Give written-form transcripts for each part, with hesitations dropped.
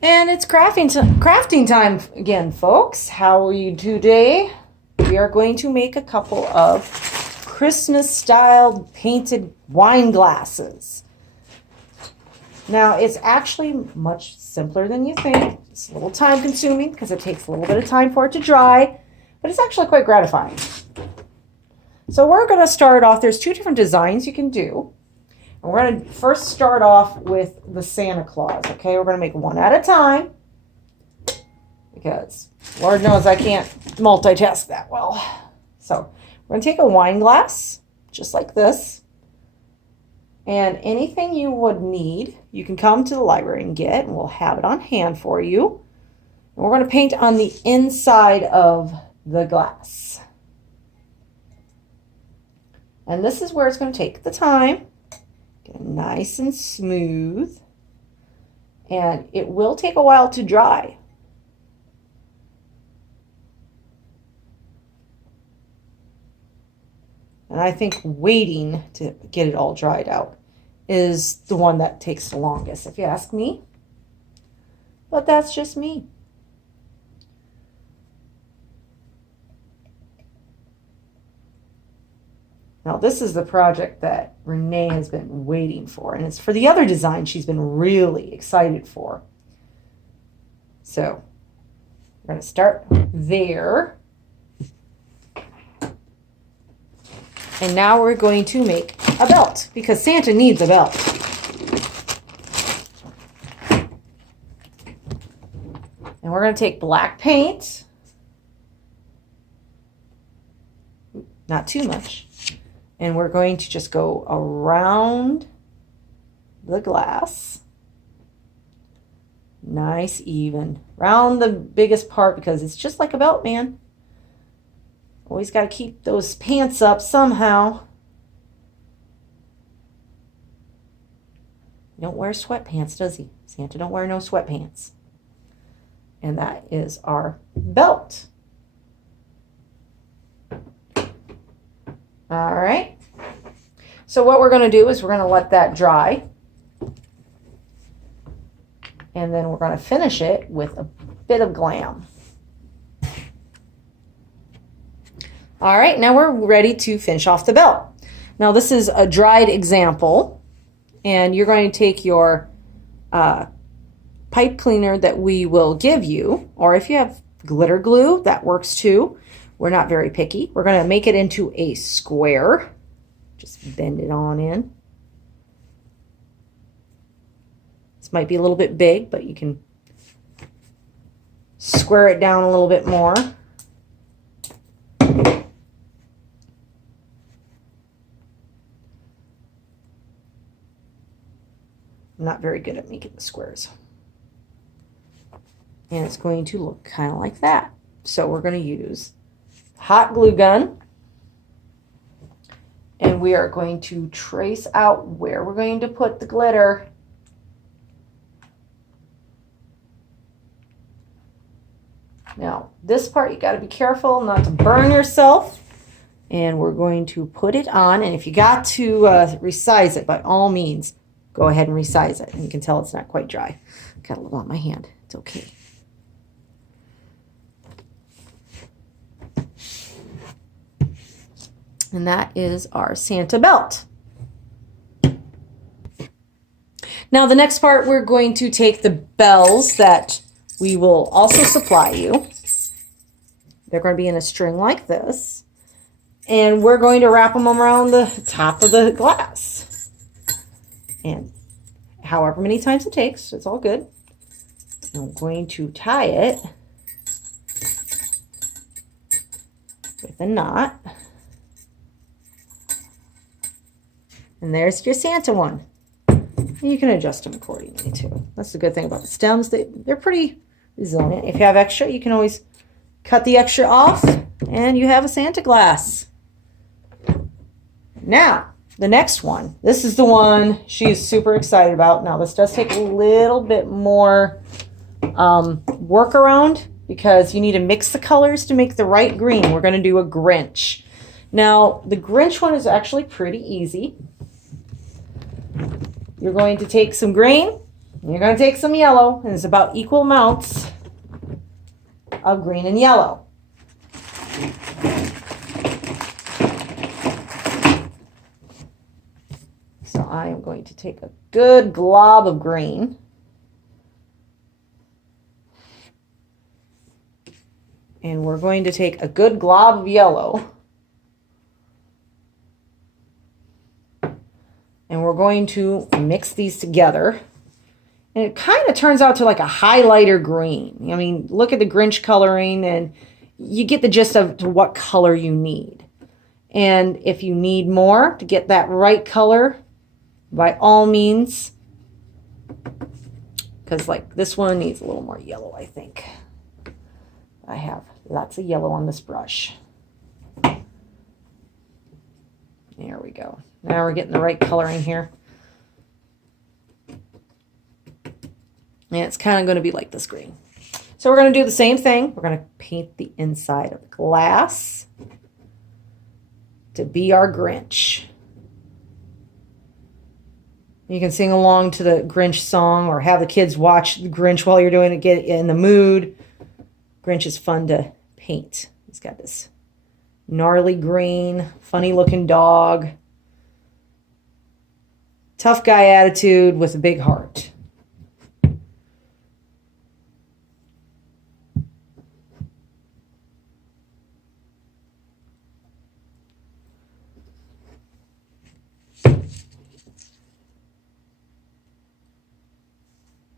And it's crafting time again, folks. How are you today? We are going to make a couple of Christmas-style painted wine glasses. Now, it's actually much simpler than you think. It's a little time-consuming because it takes a little bit of time for it to dry, but it's actually quite gratifying. So we're going to start off. There's two different designs you can do. And we're going to first start off with the Santa Claus, okay? We're going to make one at a time because Lord knows I can't multitask that well. So we're going to take a wine glass, just like this. And anything you would need, you can come to the library and get, and we'll have it on hand for you. And we're going to paint on the inside of the glass. And this is where it's going to take the time. Get it nice and smooth. And it will take a while to dry. And I think waiting to get it all dried out is the one that takes the longest, if you ask me. But that's just me. Now, this is the project that Renee has been waiting for, and it's for the other design she's been really excited for. So, we're going to start there. And now we're going to make a belt, because Santa needs a belt. And we're going to take black paint. Not too much. And we're going to just go around the glass. Nice, even. Around the biggest part, because it's just like a belt, man. Always got to keep those pants up somehow. He don't wear sweatpants, does he? Santa don't wear no sweatpants. And that is our belt. All right. So what we're going to do is we're going to let that dry. And then we're going to finish it with a bit of glam. All right, now we're ready to finish off the belt. Now this is a dried example, and you're going to take your pipe cleaner that we will give you, or if you have glitter glue, that works too. We're not very picky. We're going to make it into a square. Just bend it on in. This might be a little bit big, but you can square it down a little bit more. I'm not very good at making the squares. And it's going to look kind of like that. So we're going to use hot glue gun, and we are going to trace out where we're going to put the glitter. Now this part you got to be careful not to burn yourself, and we're going to put it on, and if you got to resize it, by all means go ahead and resize it. And you can tell it's not quite dry. Got a little on my hand. It's okay. And that is our Santa belt. Now the next part, we're going to take the bells that we will also supply you. They're going to be in a string like this. And we're going to wrap them around the top of the glass. And however many times it takes, it's all good. I'm going to tie it with a knot. And there's your Santa one. And you can adjust them accordingly too. That's the good thing about the stems. They're pretty resilient. If you have extra, you can always cut the extra off and you have a Santa glass. Now, the next one. This is the one she's super excited about. Now, this does take a little bit more work around because you need to mix the colors to make the right green. We're going to do a Grinch. Now, the Grinch one is actually pretty easy. You're going to take some green You're going to take some yellow, and it's about equal amounts of green and yellow. So I am going to take a good glob of green. And we're going to take a good glob of yellow. And we're going to mix these together. And it kind of turns out to like a highlighter green. I mean, look at the Grinch coloring and you get the gist of what color you need. And if you need more to get that right color, by all means, because like this one needs a little more yellow, I think. I have lots of yellow on this brush. There we go. Now we're getting the right coloring here. And it's kind of going to be like this green. So we're going to do the same thing. We're going to paint the inside of the glass to be our Grinch. You can sing along to the Grinch song or have the kids watch the Grinch while you're doing it, get in the mood. Grinch is fun to paint. He's got this gnarly green, funny looking dog. Tough guy attitude with a big heart.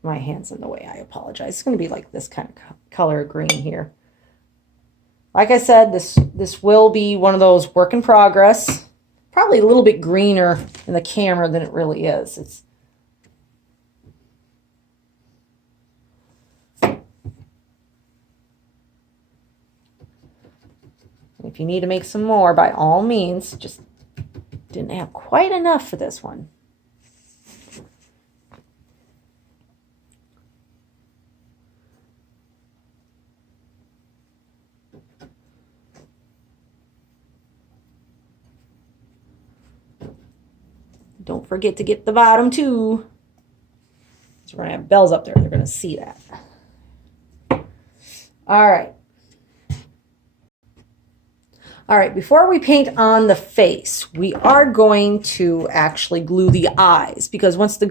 My hand's in the way. I apologize. It's going to be like this kind of color green here. Like I said, this will be one of those work in progress. Probably a little bit greener in the camera than it really is. If you need to make some more, by all means, just didn't have quite enough for this one. Don't forget to get the bottom too. So we're going to have bells up there. They're going to see that. All right. All right, before we paint on the face, we are going to actually glue the eyes because once the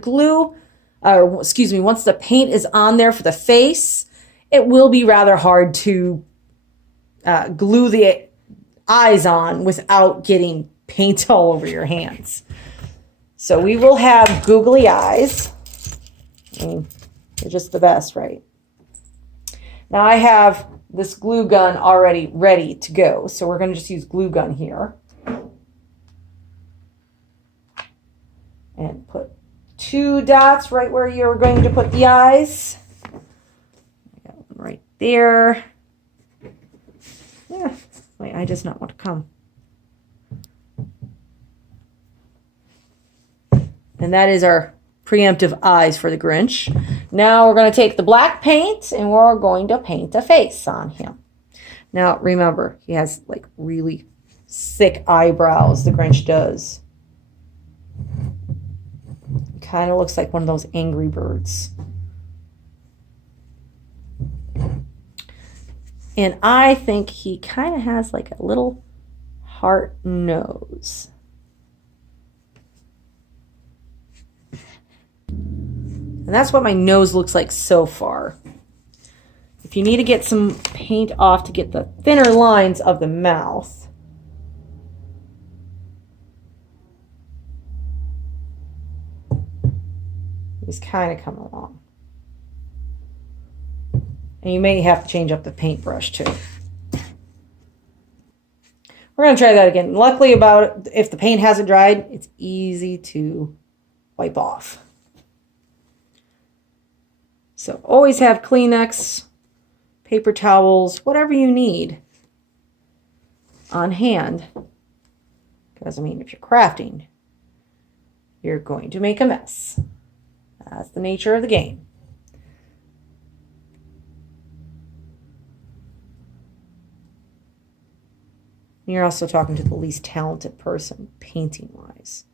once the paint is on there for the face, it will be rather hard to glue the eyes on without getting paint all over your hands. So we will have googly eyes. I mean, they're just the best, right? Now I have this glue gun already ready to go. So we're going to just use glue gun here. And put 2 dots right where you're going to put the eyes. I got one right there. Yeah, my eye does not want to come. And that is our preemptive eyes for the Grinch. Now we're going to take the black paint and we're going to paint a face on him. Now remember, he has like really thick eyebrows, the Grinch does. Kind of looks like one of those Angry Birds. And I think he kind of has like a little heart nose. And that's what my nose looks like so far. If you need to get some paint off to get the thinner lines of the mouth, he's kind of coming along. And you may have to change up the paintbrush too. We're going to try that again. Luckily about it, if the paint hasn't dried, it's easy to wipe off. So always have Kleenex, paper towels, whatever you need on hand. Because, I mean, if you're crafting, you're going to make a mess. That's the nature of the game. You're also talking to the least talented person, painting-wise.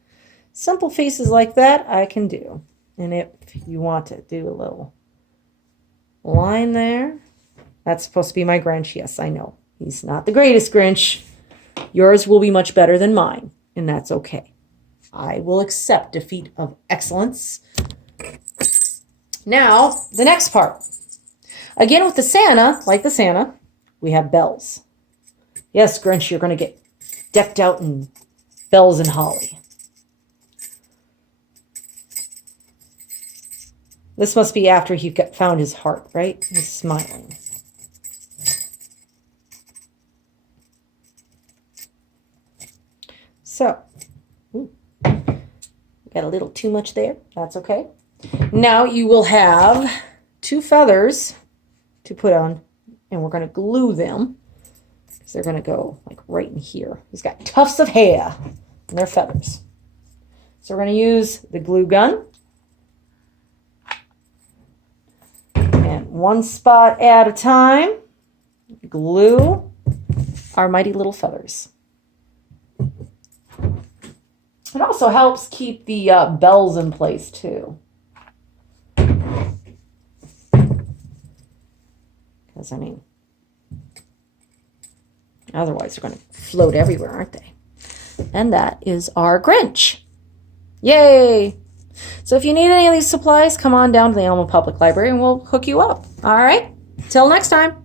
Simple faces like that, I can do. And if you want to do a little line there, that's supposed to be my Grinch. Yes, I know. He's not the greatest Grinch. Yours will be much better than mine, and that's okay. I will accept defeat of excellence. Now, the next part. Again, with the Santa, like the Santa, we have bells. Yes, Grinch, you're going to get decked out in bells and holly. This must be after he found his heart, right? He's smiling. So, got a little too much there. That's okay. Now you will have 2 feathers to put on, and we're going to glue them. Because they're going to go like right in here. He's got tufts of hair, and they're feathers. So we're going to use the glue gun. And one spot at a time, glue our mighty little feathers. It also helps keep the bells in place too. Because, I mean, otherwise they're going to float everywhere, aren't they? And that is our Grinch. Yay! So if you need any of these supplies, come on down to the Alma Public Library and we'll hook you up. All right? Till next time.